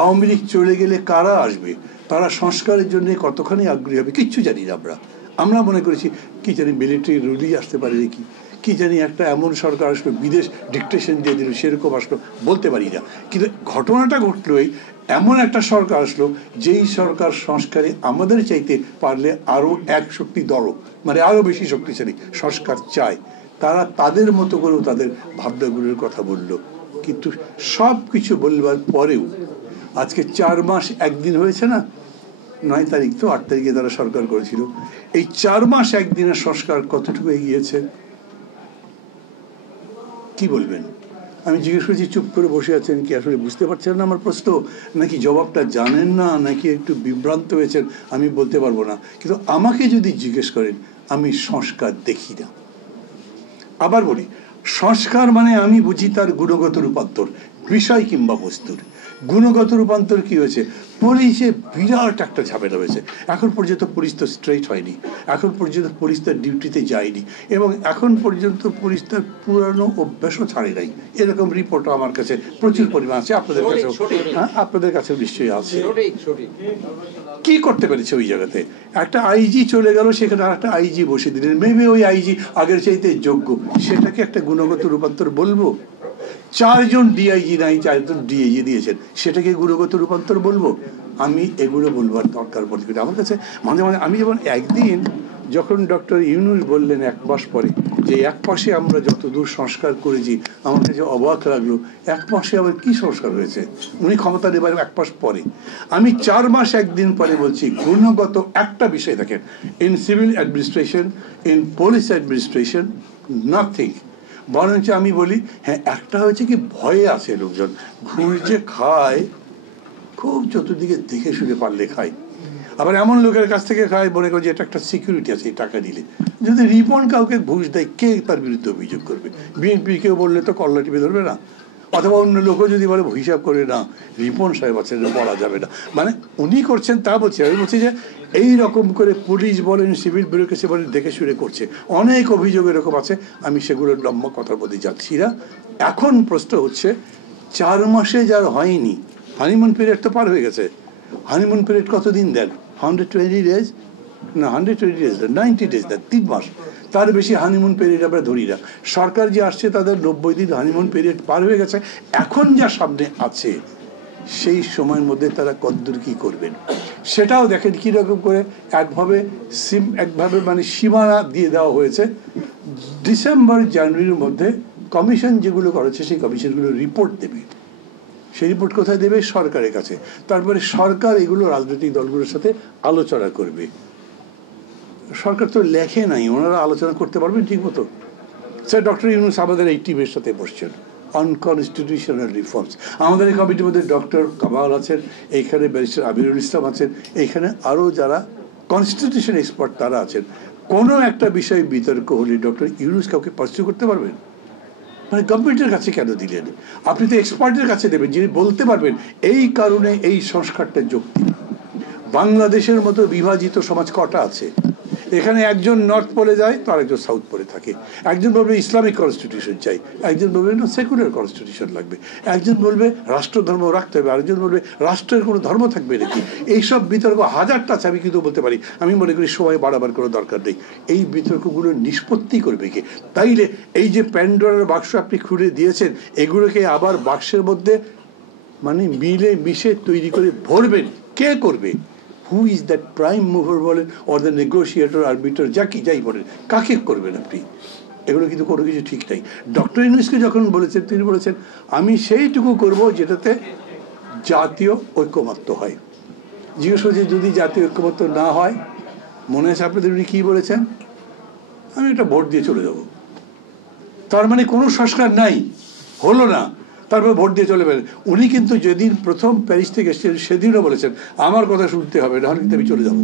আওয়ামী লীগ চলে গেলে কারা আসবে, তারা সংস্কারের জন্য কতখানি আগ্রহী হবে কিচ্ছু জানি না। আমরা মনে করেছি কি জানি মিলিটারি রুলই আসতে পারে নাকি, কি জানি একটা এমন সরকার আসলো বিদেশ ডিকটেশন দিয়ে দিল সেরকম আসলো, বলতে পারি না। কিন্তু ঘটনাটা ঘটলোই, এমন একটা সরকার আসলো যেই সরকার সংস্কারে আমাদের চাইতে পারলে আরও এক শক্তি দল, মানে আরও বেশি শক্তিশালী সংস্কার চায়। তারা তাদের মতো করেও তাদের ভাবনাগুলোর কথা বলল। কিন্তু সব কিছু বলবার পরেও আজকে 4 মাস 1 দিন হয়েছে না, 9 তারিখ তো, 8 তারিখে তারা সরকার করেছিল। এই 4 মাস 1 দিনের সংস্কার কতটুকু এগিয়েছে কি বলবেন? আমি জিজ্ঞেস করছি, চুপ করে বসে আছেন কি? আসলে বুঝতে পারছেন না আমার প্রশ্ন, নাকি জবাবটা জানেন না, নাকি একটু বিভ্রান্ত হয়েছেন আমি বলতে পারবো না। কিন্তু আমাকে যদি জিজ্ঞেস করেন, আমি সংস্কার দেখি না। আবার বলি, সংস্কার মানে আমি বুঝি তার গুণগত রূপান্তর, বিষয় কিংবা বস্তুর। গুণগত রূপান্তর কি হয়েছে? পুলিশে বিরাট একটা ঝামেলা হয়েছে। এখন পর্যন্ত পুলিশ তো স্ট্রেট হয়নি, এখন পর্যন্ত পুলিশ তার ডিউটিতে যায়নি, এবং এখন পর্যন্ত পুলিশ তার পুরানো অভ্যাসও ছাড়ে নাই। এরকম রিপোর্টও আমার কাছে প্রচুর পরিমাণ আছে, আপনাদের কাছেও, হ্যাঁ আপনাদের কাছেও নিশ্চয়ই আছে। কি করতে পেরেছে ওই জায়গাতে? একটা আইজি চলে গেল, সেখানে আর একটা আইজি বসে দিলেন, মেবি ওই আইজি আগের চাইতে যোগ্য, সেটাকে একটা গুণগত রূপান্তর বলবো? 4 জন ডিআইজি নাই, 4 জন ডিআইজি দিয়েছেন, সেটাকে গুণগত রূপান্তর বলবো? আমি এগুলো বলবার দরকার পড়ে আমার কাছে মাঝে মাঝে। আমি যেমন একদিন যখন ডক্টর ইউনূস বললেন 1 মাস পরে যে 1 মাসে আমরা যতদূর সংস্কার করেছি, আমার কাছে অবাক লাগলো। 1 মাসে আবার কি সংস্কার হয়েছে? উনি ক্ষমতা নেবার 1 মাস পরে। আমি 4 মাস 1 দিন পরে বলছি গুণগত একটা বিষয় দেখেন, in civil administration, in police administration, nothing. বরঞ্চ আমি বলি হ্যাঁ, একটা হয়েছে কি, ভয়ে আছে লোকজন, ঘুষ যে খায় খুব চতুর্দিকে দেখে শুনে পারলে খায়। আবার এমন লোকের কাছ থেকে খায় মনে করে যে এটা একটা সিকিউরিটি আছে, এই টাকা দিলে। যদি রিপন কাউকে ঘুষ দেয়, কে তার বিরুদ্ধে অভিযোগ করবে? বিএনপি কেউ বললে তো কল্লা টিপে ধরবে না, অথবা অন্য লোকও যদি বলে হিসাব করে না রিপন সাহেব আছেন, বলা যাবে না। মানে উনি করছেন তা বলছি, আমি বলছি যে এই রকম করে পুলিশ বলেন, সিভিল ব্যুরোক্রেসি বলেন, দেখে শুনে করছে। অনেক অভিযোগ এরকম আছে, আমি সেগুলোর লম্বা কথার মধ্যে যাচ্ছি না। এখন প্রশ্ন হচ্ছে 4 মাসে যার হয়নি, হানিমুন পিরিয়ড তো পার হয়ে গেছে। হানিমুন পিরিয়ড কতদিন দেন? 120 ডেজ না, 120 ডেজ না, 90 ডেজ দেন, 3 মাস। তার বেশি হানিমুন পিরিয়ড আমরা ধরি না। সরকার যে আসছে তাদের 90 দিন হানিমুন পিরিয়ড পার হয়ে গেছে। এখন যা সামনে আছে সেই সময়ের মধ্যে তারা কতদূর কী করবেন সেটাও দেখেন। কীরকম করে একভাবে মানে সীমানা দিয়ে দেওয়া হয়েছে। ডিসেম্বর জানুয়ারির মধ্যে কমিশন যেগুলো করেছে সেই কমিশনগুলো রিপোর্ট দেবে। সেই রিপোর্ট কোথায় দেবে? সরকারের কাছে। তারপরে সরকার এগুলো রাজনৈতিক দলগুলোর সাথে আলোচনা করবে। সরকার তো লেখে নাই, ওনারা আলোচনা করতে পারবেন ঠিক মতো? স্যার ডক্টর ইউনূস আমাদের এই টিমের সাথে বসছেন, আনকনস্টিটিউশনাল রিফর্মস। আমাদের এই কমিটির মধ্যে ডক্টর কামাল আছেন, এইখানে ব্যারিস্টার আমিরুল ইসলাম আছেন, এইখানে আরও যারা কনস্টিটিউশন এক্সপার্ট তারা আছেন। কোনো একটা বিষয়ে বিতর্ক হলে ডক্টর ইউনূস কাউকে পার্সিউ করতে পারবেন? মানে গভর্নমেন্টের কাছে কেন দিলেন? আপনি তো এক্সপার্টের কাছে দেবেন, যিনি বলতে পারবেন এই কারণে এই সংস্কারটা যৌক্তিক। বাংলাদেশের মতো বিভাজিত সমাজ কটা আছে? এখানে একজন নর্থ পোলে যায় তো আরেকজন সাউথ পোলে থাকে। একজন বলবে ইসলামিক কনস্টিটিউশন চাই, একজন বলবে না সেকুলার কনস্টিটিউশন লাগবে, একজন বলবে রাষ্ট্রধর্ম রাখতে হবে, আরেকজন বলবে রাষ্ট্রের কোনো ধর্ম থাকবে নাকি। এইসব বিতর্ক হাজারটা আছে, আমি কিন্তু বলতে পারি। আমি মনে করি সময় বাড়াবার কোনো দরকার নেই। এই বিতর্কগুলো নিষ্পত্তি করবে কে? তাইলে এই যে প্যান্ডোরার বাক্স আপনি খুলে দিয়েছেন, এগুলোকে আবার বাক্সের মধ্যে মানে মিলে মিশে তৈরি করে ভরবেন, কে করবে? Who is that prime mover বলেন, অর দ্য নেগোশিয়েটর, আরবিটার, যাই বলেন, কাকে করবেন আপনি? এগুলো কিন্তু কোনো কিছু ঠিক নাই। ডক্টর ইউনূসকে যখন বলেছেন, তিনি বলেছেন আমি সেইটুকু করব যেটাতে জাতীয় ঐক্যমত্য হয়। জিজ্ঞেস করছি যদি জাতীয় ঐক্যমত্য না হয়, মনে আছে আপনাদের উনি কী বলেছেন? আমি একটা ভোট দিয়ে চলে যাব। তার মানে কোনো সংস্কার নাই, হলো না, তারপর ভোট দিয়ে চলে গেলেন। উনি কিন্তু যেদিন প্রথম প্যারিস থেকে এসেছেন সেদিনও বলেছেন আমার কথা শুনতে হবে, নাহলে কিন্তু আমি চলে যাব।